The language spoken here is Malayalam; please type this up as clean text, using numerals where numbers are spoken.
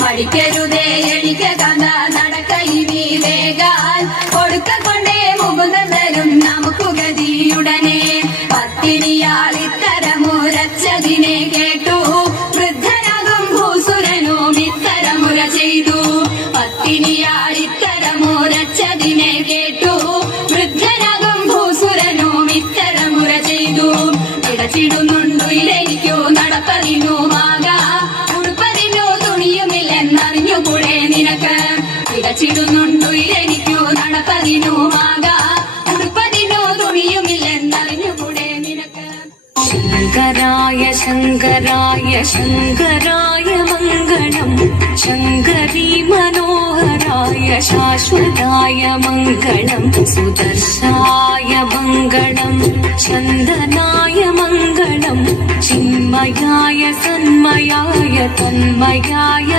മടിക്കരുതേ എനിക്ക് കഥ നടക്കയിനി വേഗാൽ കൊടുക്കൊണ്ടേ മുകുന്ദനും നമുക്ക് ഗതിയുടനെ പത്തിനിയാൾ ഇത്തരമുരച്ചതിനെ കേട്ടു വൃദ്ധനാകും ഭൂസുരനും ഇത്തരമുര ചെയ്തു പത്തിനിയാൾ ഇത്തരമുരച്ചതിനെ കേട്ടു വൃദ്ധനാകും ഭൂസുരനും ഇത്തരമുര ചെയ്തു ഇടച്ചിടുന്നുണ്ടു ഇലെനിക്കു നടപ്പതിനുമാകാം ഉടുപ്പതിനു തുണിയുമില്ലെന്നറിഞ്ഞുകൂടെ നിനക്ക് ഇടച്ചിടുന്നുണ്ടു ഇലെനിക്കു നടപ്പതിനുമാകാം ഉടുപ്പതിനു തുണിയുമില്ലെന്നറിഞ്ഞുകൂടെ നിനക്ക് ശങ്കരായ ശങ്കരായ ശങ്കരായ മംഗളം ശങ്കരീ മനോഹരായ ശാശ്വതായ മംഗളം സുദർശായ മംഗളം ചന്ദനായ മംഗളം ചിന്മയായ സന്മയായ തന്മയായ